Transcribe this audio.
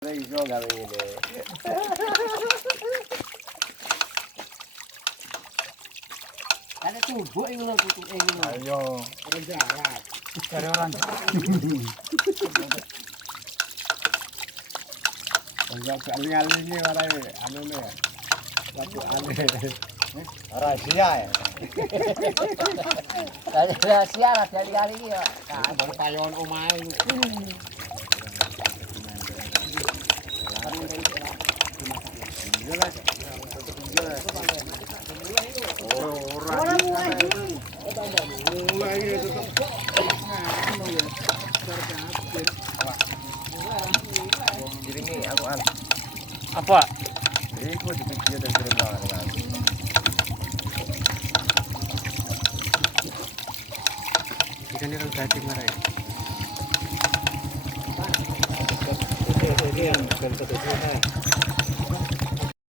Iso gawe ngene. Ada tubuk ini loh, tutup ini loh. Ayo. Orang jarak. Cari orang. Enggak kali-kali ini orang anu nih. Satu aneh. Rahasia ya. Rahasia lah kali-kali ini ya. Nah, baru payon omae. Jadi ini aku Apa? Iku di video dan kirim banget. Ikan ini kan cacing marah ya. Ini yang bukan